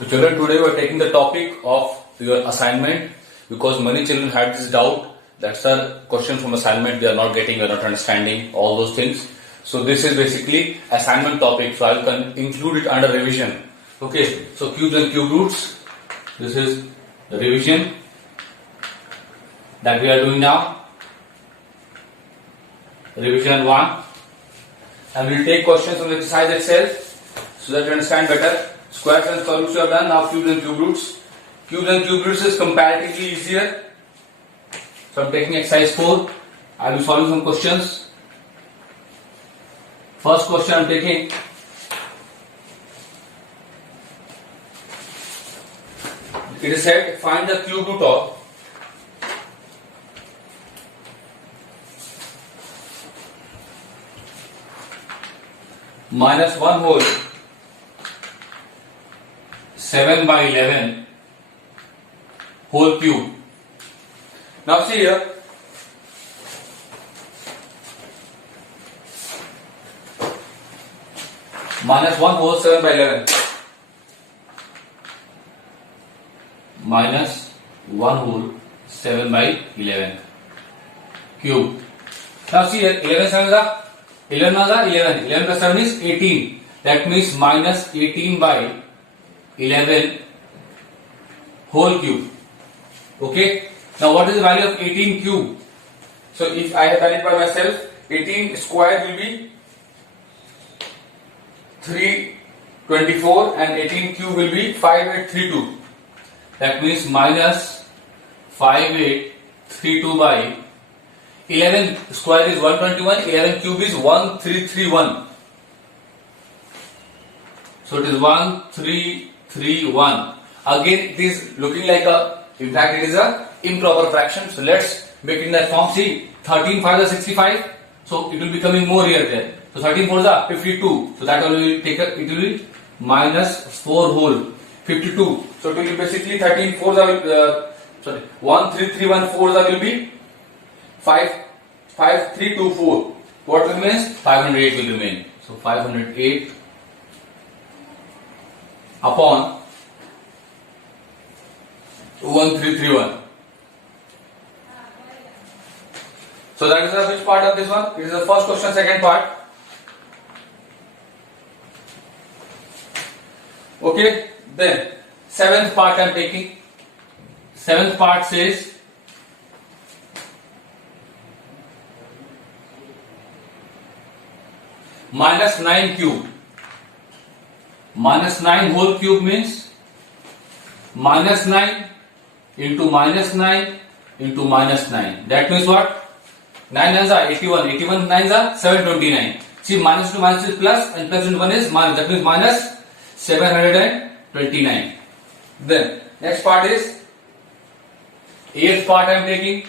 So children, today we are taking the topic of your assignment because many children had this doubt that sir, questions from assignment they are not getting, we are not understanding all those things. So this is basically assignment topic. So I will include it under revision. Okay. So cubes and cube roots. This is the revision that we are doing now. Revision 1. And we will take questions from the exercise itself so that you understand better. Squares and solutes you have done, now cubes and cube roots. Cubes and cube roots is comparatively easier. So I am taking exercise 4. I will be solving some questions. First question I am taking. It is said, find the cube root of minus 1 whole 7 by 11 whole cube. Now see here, minus 1 whole 7 by 11 minus 1 whole 7 by 11 cube. Now see here, 11 7 is 11 plus 7 is 18. That means minus 18 by 11 whole cube. Okay. Now what is the value of 18 cube? So if I have done it by myself, 18 square will be 324 and 18 cube will be 5832. That means minus 5832 by 11 square is 121, 11 cube is 1331. So it is 1331. Again, it is looking like in fact, it is a improper fraction. So let's make it in that form. See, 13 5 is 65. So it will be coming more here there. So 13 4 is 52. So that will take it will be minus 4 whole 52. So it will be basically 13 4 sorry 13314 will be 5324. What remains? 508 will remain. So 508 upon 1331. So that is which part of this one? It is the first question, second part. Okay, then seventh part I am taking. Seventh part says minus 9 cube. Minus 9 whole cube means minus 9 into minus 9 into minus 9. That means what? 9 9s are 81. 81 9s are 729. See, minus to minus is plus and plus into 1 is minus. That means minus 729. Then next part is 8th part I am taking.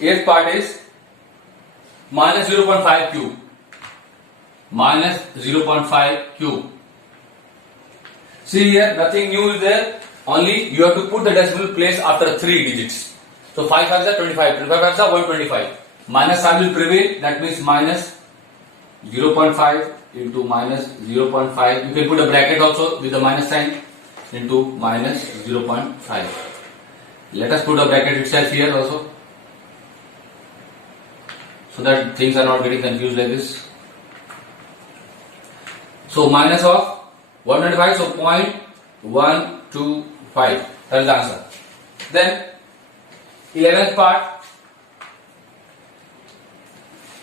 8th part is minus 0.5 cube. Minus 0.5 cube. See here, nothing new is there. Only you have to put the decimal place after 3 digits. So 5 5s are 25. 25 5s are 125. Minus sign will prevail. That means minus 0.5 into minus 0.5. You can put a bracket also with the minus sign into minus 0.5. Let us put a bracket itself here also, so that things are not getting confused like this. So minus of 125, so 0.125. That is the answer. Then 11th part.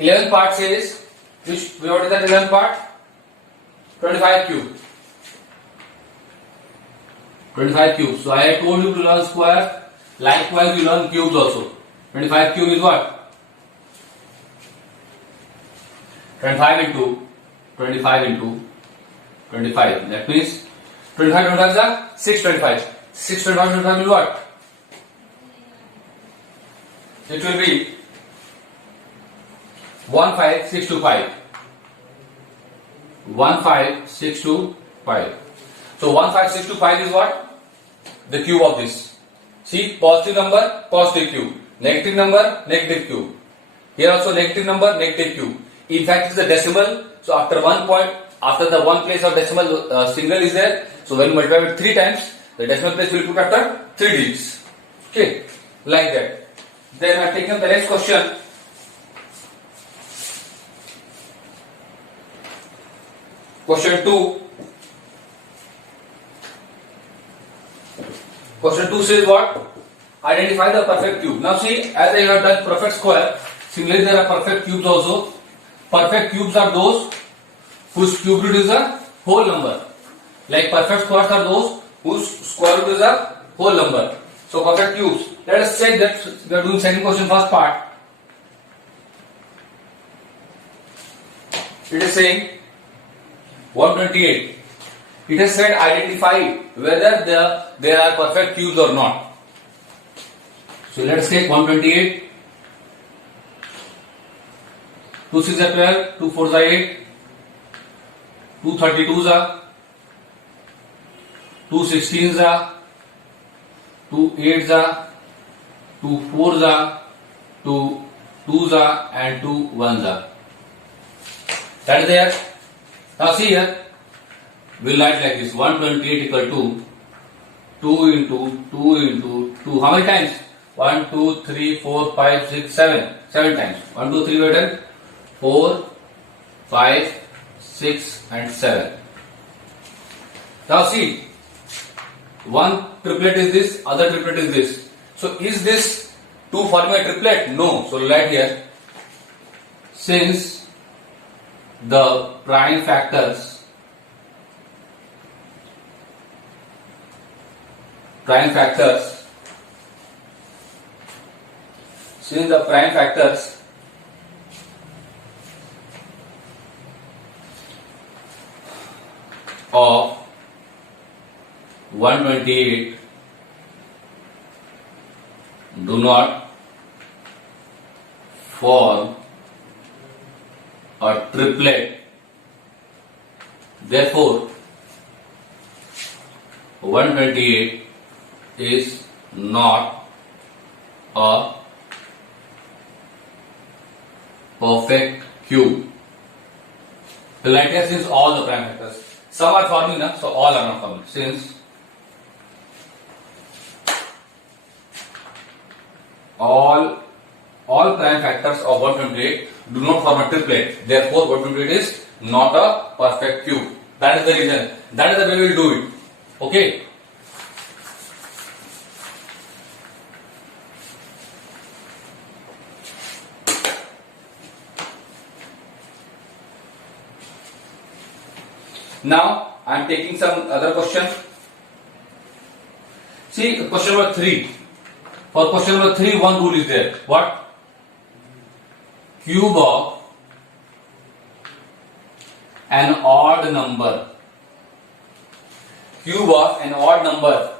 11th part says, what is that 11th part? 25 cube. 25 cubes. So I have told you to learn square. Likewise, you learn cubes also. 25 cube is what? 25 into 25 into 25. That means 25 25 is 625. 625 25 will what? It will be 15625. 15625. So 15625 is what? The cube of this. See, positive number, positive cube. Negative number, negative cube. Here also negative number, negative cube. In fact, it is a decimal. So after 1 point, after the one place of decimal single is there. So when you multiply with 3 times, the decimal place will put after 3 digits. Okay, like that. Then I take up the next question. Question 2. Question 2 says what? Identify the perfect cube. Now see, as I have done perfect square, similarly there are perfect cubes also. Perfect cubes are those whose cube root is a whole number. Like perfect squares are those whose square root is a whole number. So perfect cubes. Let us check that we are doing second question first part. It is saying 128. It has said identify whether there are perfect cubes or not. So let us take 128. 2 6 are 12, 2 4 are 8, 2 32s are, 2 16s are, 2 8s are, 2 4s are, 2 2s are, and 2 1s are. That is there. Now see here, we'll write like this: 128 equal to 2 into 2 into 2. How many times? 1, 2, 3, 4, 5, 6, 7. 7 times. 1, 2, 3, wait. 4, 5, 6, and 7. Now see, one triplet is this, other triplet is this. So is this 2 forming a triplet? No. So write here, since the prime factors since the prime factors of 128 do not form a triplet, therefore 128 is not a perfect cube. The like here, since all the prime factors, some are forming, so all are not forming. Since all prime factors of 128 do not form a triplet, therefore 128 is not a perfect cube. That is the reason. That is the way we will do it. Okay. Now I am taking some other question. See question number 3. For question number 3, one rule is there. What? Cube of an odd number. Cube of an odd number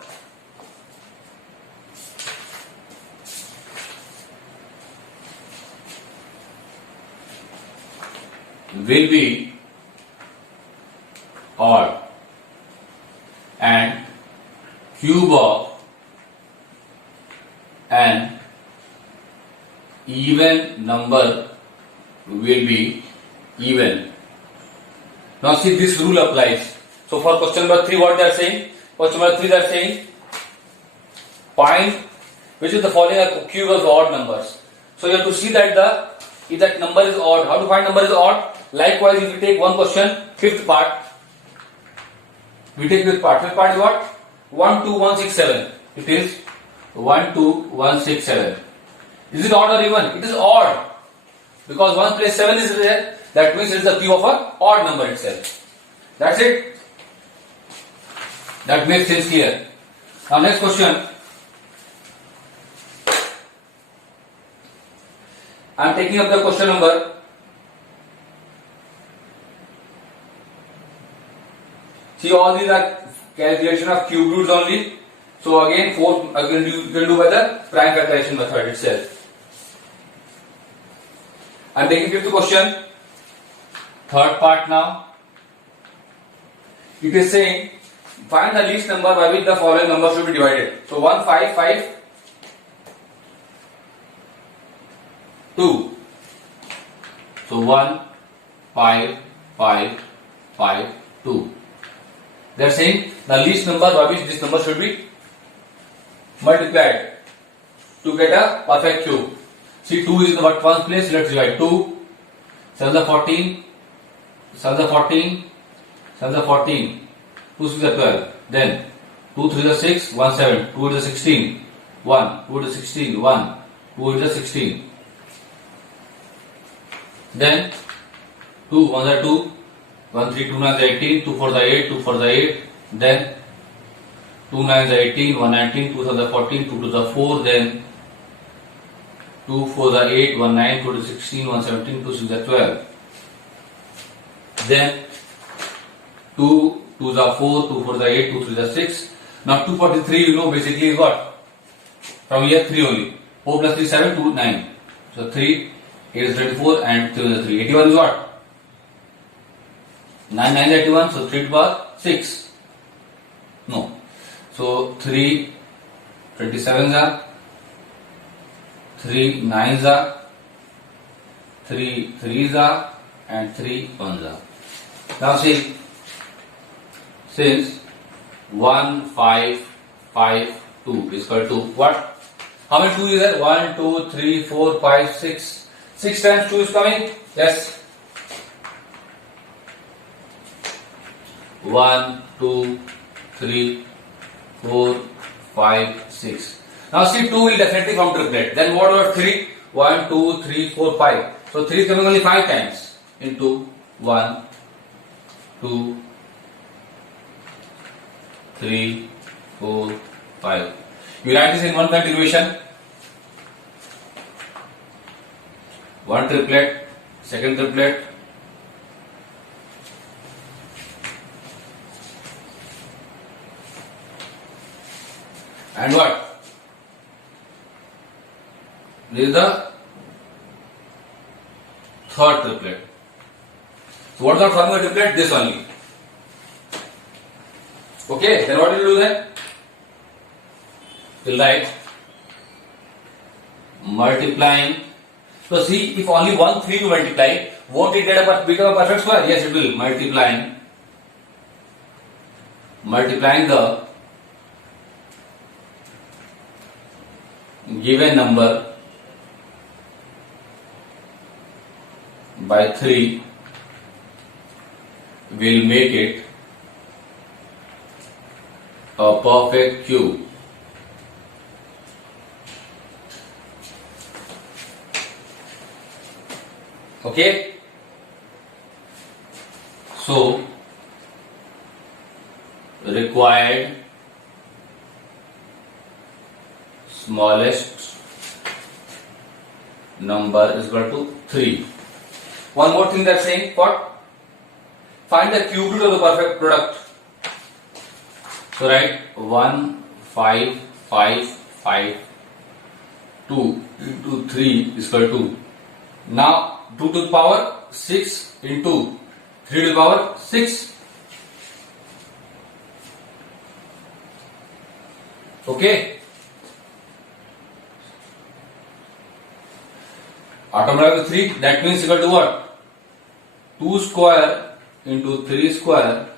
will be odd, and cube of an even number will be even. Now see, this rule applies. So for question number 3, what they are saying? Question number 3, they are saying find which is the following are cube of odd numbers. So you have to see that if that number is odd. How to find number is odd? Likewise, if you take one question, fifth part, we take fifth part. Fifth part is what? 1, 2, 1, 6, 7. It is 1, 2, 1, 6, 7. Is it odd or even? It is odd. Because 1 place 7 is there, that means it is the cube of an odd number itself. That's it. That makes sense here. Now next question. I am taking up the question number. See, all these are calculation of cube roots only. So again, you can do by the prime factorization method itself. I am taking fifth question, third part now. It is saying find the least number by which the following number should be divided. So 1, 5, 5, 2. So 1, 5, 5, 5, 2. They are saying the least number by which this number should be multiplied to get a perfect cube. See, 2 is in the ones place. Let's divide 2. 7 the 14. 7 the 14. 7 the 14. 2 6 the 12. Then 2 3 the 6. 1 7. 2 8 the 16. 1. 2 8 the 16. 1. 2 8 the 16. Then 2 1 the 2. 1 3 2 9 the 18. 2 4 the 8. 2 4 the 8. Then 2 9 the 18. 1 19. 2 7 the 14. 2 2 the 4. Then 2 4 the 8. 1 9. 2 to 16. 1 17. 2 6 the 12. Then 2 2 the 4. 2 4 the 8. 2 3 the 6. Now 243 you know basically is what? From here 3 only. 4 plus 3 7. 2 9. So 3 8 is 34 and 3 is 3. 81 is what? 9 9 is 81. So 3 to power 6. No. So 3 27s are 3 9s are 3 3s are and 3 1s are. Now see, since 1 5 5 2 is equal to what? How many 2 is there? 1 2 3 4 5 6. 6 times 2 is coming? Yes. 1 2 3 4 5 6. Now see, 2 will definitely come triplet. Then what about 3? 1 2 3 4 5. So 3 is coming only 5 times into 1 2 3 4 5. You write this in one continuation. One triplet, second triplet, and what? This is the third triplet. So what is the formula triplet? This only. Okay, then what will you do then? We'll write multiplying. So see, if only 1 3 you multiply, won't it become a perfect square? Yes, it will. Multiplying the given number by 3 will make it a perfect cube. Okay, so required smallest number is equal to 3. One more thing that's saying, what? Find the cube root of the perfect product. So write 1 5 5 5 2 into 3 is equal to. Now 2 to the power 6 into 3 to the power 6. Okay. Automatically 3, that means equal to what? 2 square into 3 square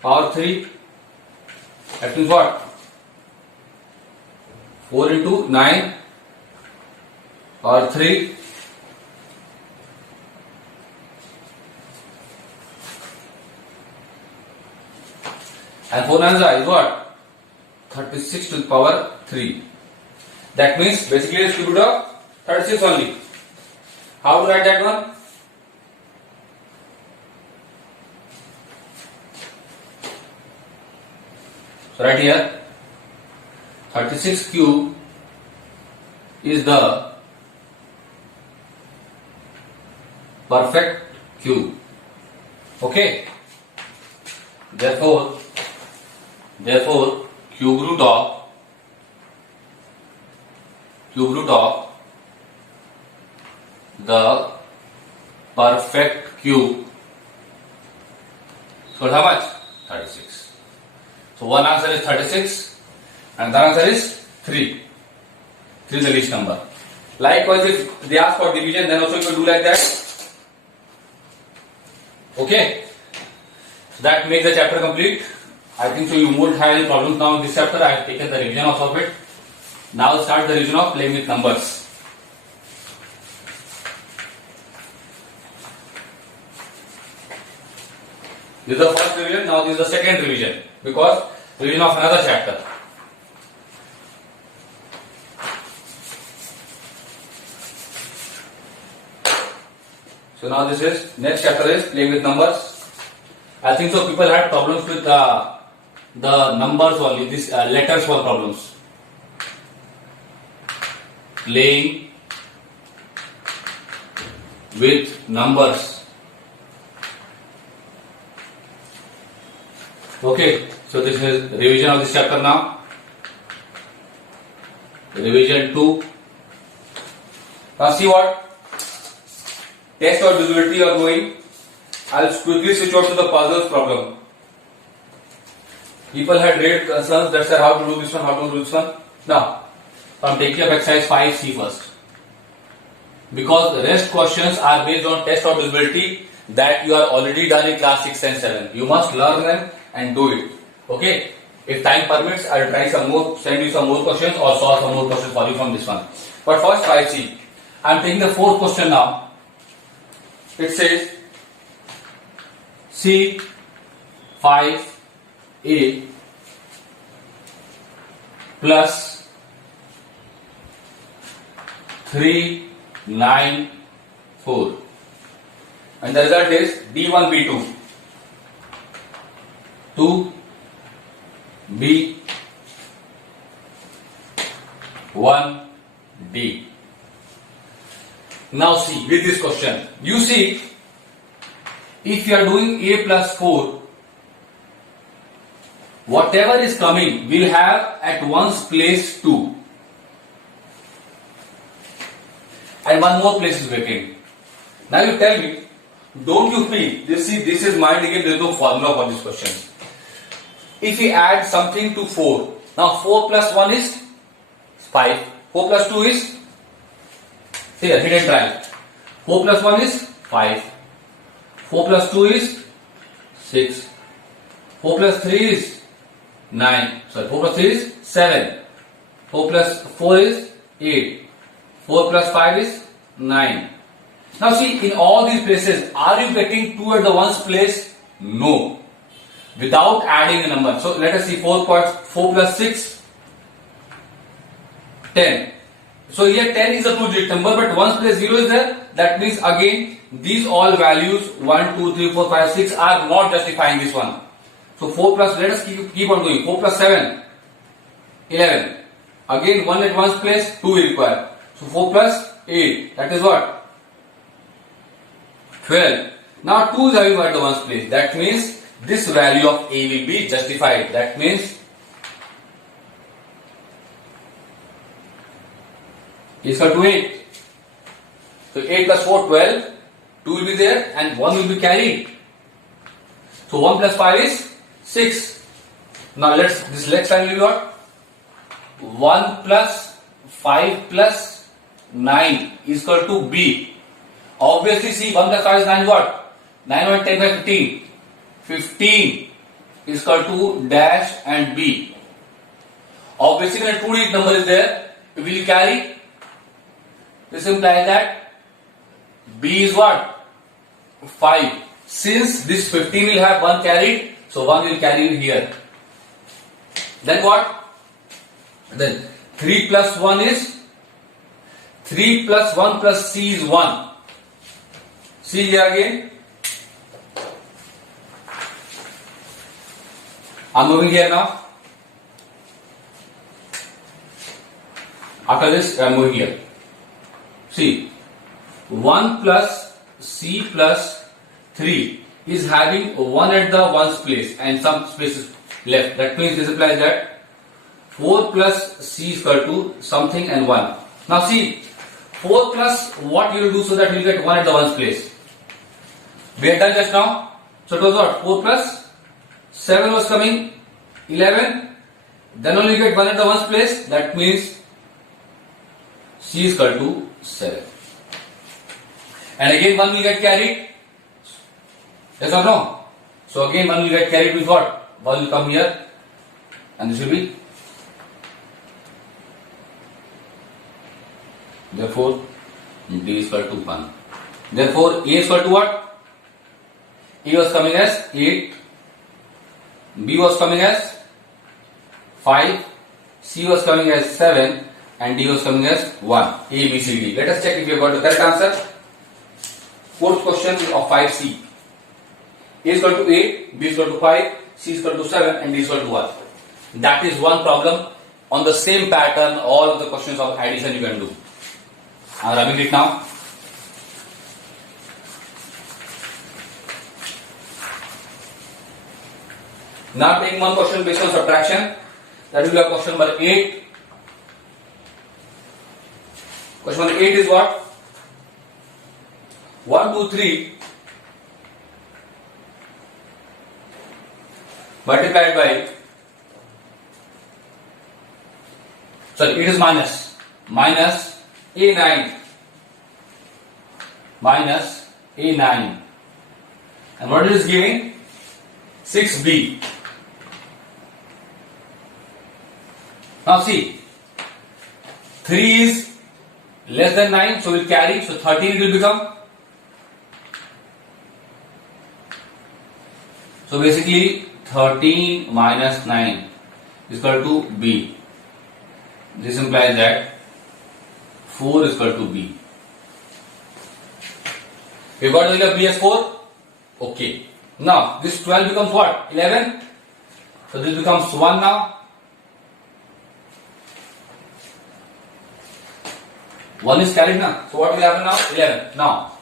power 3. That means what? 4 into 9 power 3. And 4 nines is what? 36 to the power 3. That means basically it's cube root of 36 only. How to write that one? So right here 36 cube is the perfect cube. Okay. Therefore cube root of the perfect cube. So how much? 36. So one answer is 36 and the answer is 3. 3 is the least number. Likewise, if they ask for division, then also you can do like that. Okay. that makes the chapter complete. I think so you won't have any problems now in this chapter. I have taken the revision of it. Now start the revision of playing with numbers. This is the first revision, now this is the second revision, because revision of another chapter. So now this is, next chapter is playing with numbers. I think so people had problems with the numbers only, these letters were problems. Playing with numbers. Okay, so this is revision of this chapter now. Revision 2. Now see what? Test or visibility you are going. I'll quickly switch over to the puzzles problem. People had great concerns that how to do this one, how to do this one. Now, I'm taking up exercise 5C first. Because the rest questions are based on test or visibility that you are already done in class 6 and 7. You must learn them and do it. Okay? If time permits, I'll try some more, send you some more questions or solve some more questions for you from this one. But first 5C. I'm taking the fourth question now. It says C5A plus 394 and the result is B1 B2 2B1D. Now see, with this question, you see, if you are doing A plus 4, whatever is coming will have at one's place 2 and one more place is vacant. Now you tell me, don't you feel, this is mind again, there is no formula for this question. If we add something to 4, now 4 plus 1 is 5, 4 plus 2 is, here, hidden triangle, 4 plus 1 is 5, 4 plus 2 is 6, 4 plus 3 is 9, sorry, 4 plus 3 is 7, 4 plus 4 is 8, 4 plus 5 is 9. Now see, in all these places, are you getting 2 at the ones place? No. Without adding a number. So let us see 4 plus 6, 10. So here 10 is a 2-digit number, but ones place 0 is there. That means again, these all values 1, 2, 3, 4, 5, 6 are not justifying this one. So 4 plus, let us keep on doing. 4 plus 7, 11. Again 1 at ones place, 2 we require. So 4 plus 8, that is what? 12. Now 2 is having at the ones place. That means this value of A will be justified. That means is equal to 8. So 8 plus 4, 12. 2 will be there and 1 will be carried. So 1 plus 5 is 6. Now this next line will be what? 1 plus 5 plus 9 is equal to B. Obviously see 1 plus 5 is 9 what? 9 over 10 by 15. 15 is equal to dash and B. Obviously when a 2-digit number is there, we will carry. This implies that B is what? 5. Since this 15 will have 1 carried, so 1 will carry here. Then what? Then 3 plus 1 is 3 plus 1 plus C is 1. See here again. I'm moving here now. After this, I'm moving here. See, 1 plus C plus 3 is having 1 at the ones place and some spaces left. That means this implies that 4 plus C is equal to something and 1. Now see, 4 plus what you will do so that you will get 1 at the ones place. We had done just now. So it was what? 4 plus 7 was coming, 11. Then only you get 1 at the ones place. That means C is equal to 7. And again 1 will get carried. Yes or no? So again 1 will get carried with what? 1 will come here and this will be, therefore D is equal to 1. Therefore A is equal to what? A was coming as 8, B was coming as 5, C was coming as 7 and D was coming as 1. A, B, C, D. Let us check if you have got the correct answer. Fourth question of 5C. A is equal to 8, B is equal to 5, C is equal to 7 and D is equal to 1. That is one problem. On the same pattern, all of the questions of addition you can do. I am rubbing it now. Now taking one question based on subtraction. That will be our question number 8. Question number 8 is what? 1, 2, 3 multiplied by, sorry, it is minus A9 minus A9 and what it is giving? 6B. Now see, 3 is less than 9, so we'll carry, so 13 it will become. So basically 13 minus 9 is equal to B. This implies that 4 is equal to B. We got the value of B as 4. Okay. Now this 12 becomes what? 11. So this becomes 1 now. 1 is carried now. So what will happen now? 11. Now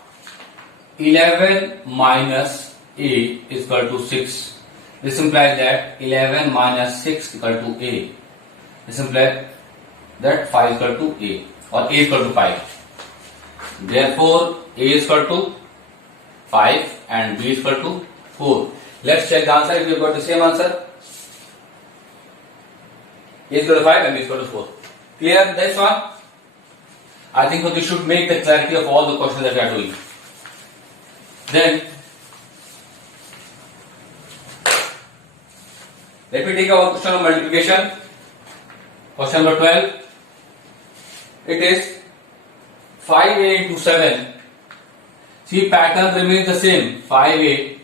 11 minus A is equal to 6. This implies that 11 minus 6 equal to A. This implies that 5 is equal to A or A is equal to 5. Therefore A is equal to 5 and B is equal to 4. Let's check the answer if we have got the same answer. A is equal to 5 and B is equal to 4. Clear this one? I think so this should make the clarity of all the questions that we are doing. Then let me take our question of multiplication. Question number 12. It is 5A into 7. See, pattern remains the same. 5A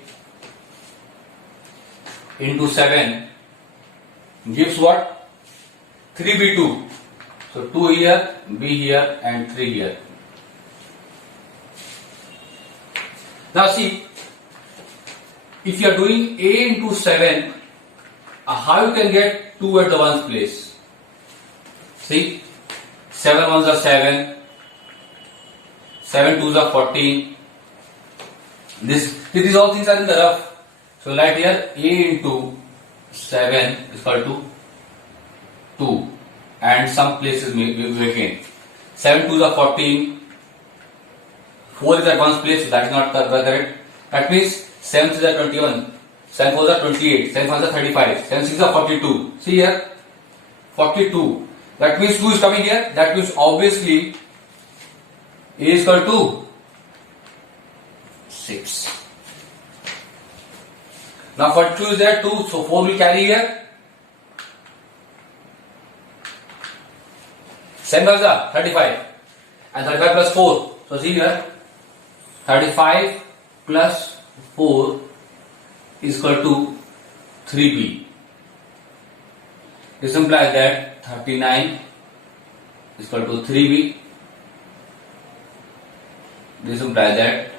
into 7 gives what? 3B2. So 2 here, B here and 3 here. Now see, if you are doing A into 7, how you can get 2 at the ones place? See, 7 ones are 7, 7 twos are 14. These all things are in the rough. So write here A into 7 is equal to 2 and some places we vacant. 7 twos are 14, 4 is at ones place, so that is not correct. That means 7 is at 21. 7 4s are 28, 7 5s are 35, 7 6s are 42. See here, 42. That means 2 is coming here. That means obviously A is equal to 6. Now 42 is there 2, so 4 will carry here. 7 5s are 35 and 35 plus 4. So see here, 35 plus 4 is equal to 3B. This implies that 39 is equal to 3B. This implies that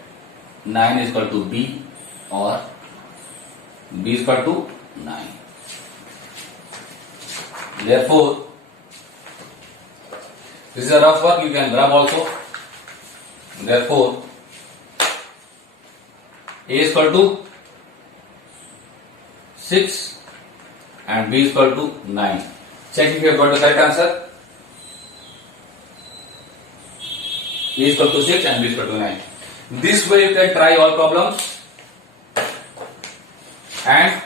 9 is equal to B or B is equal to 9. Therefore, this is a rough work, you can rub also. Therefore, A is equal to 6 and B is equal to 9. Check if you have got the correct answer. A is equal to 6 and B is equal to 9. This way you can try all problems. And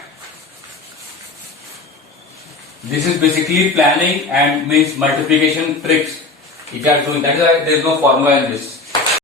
this is basically planning and means multiplication tricks. If you are doing that, there is no formula in this.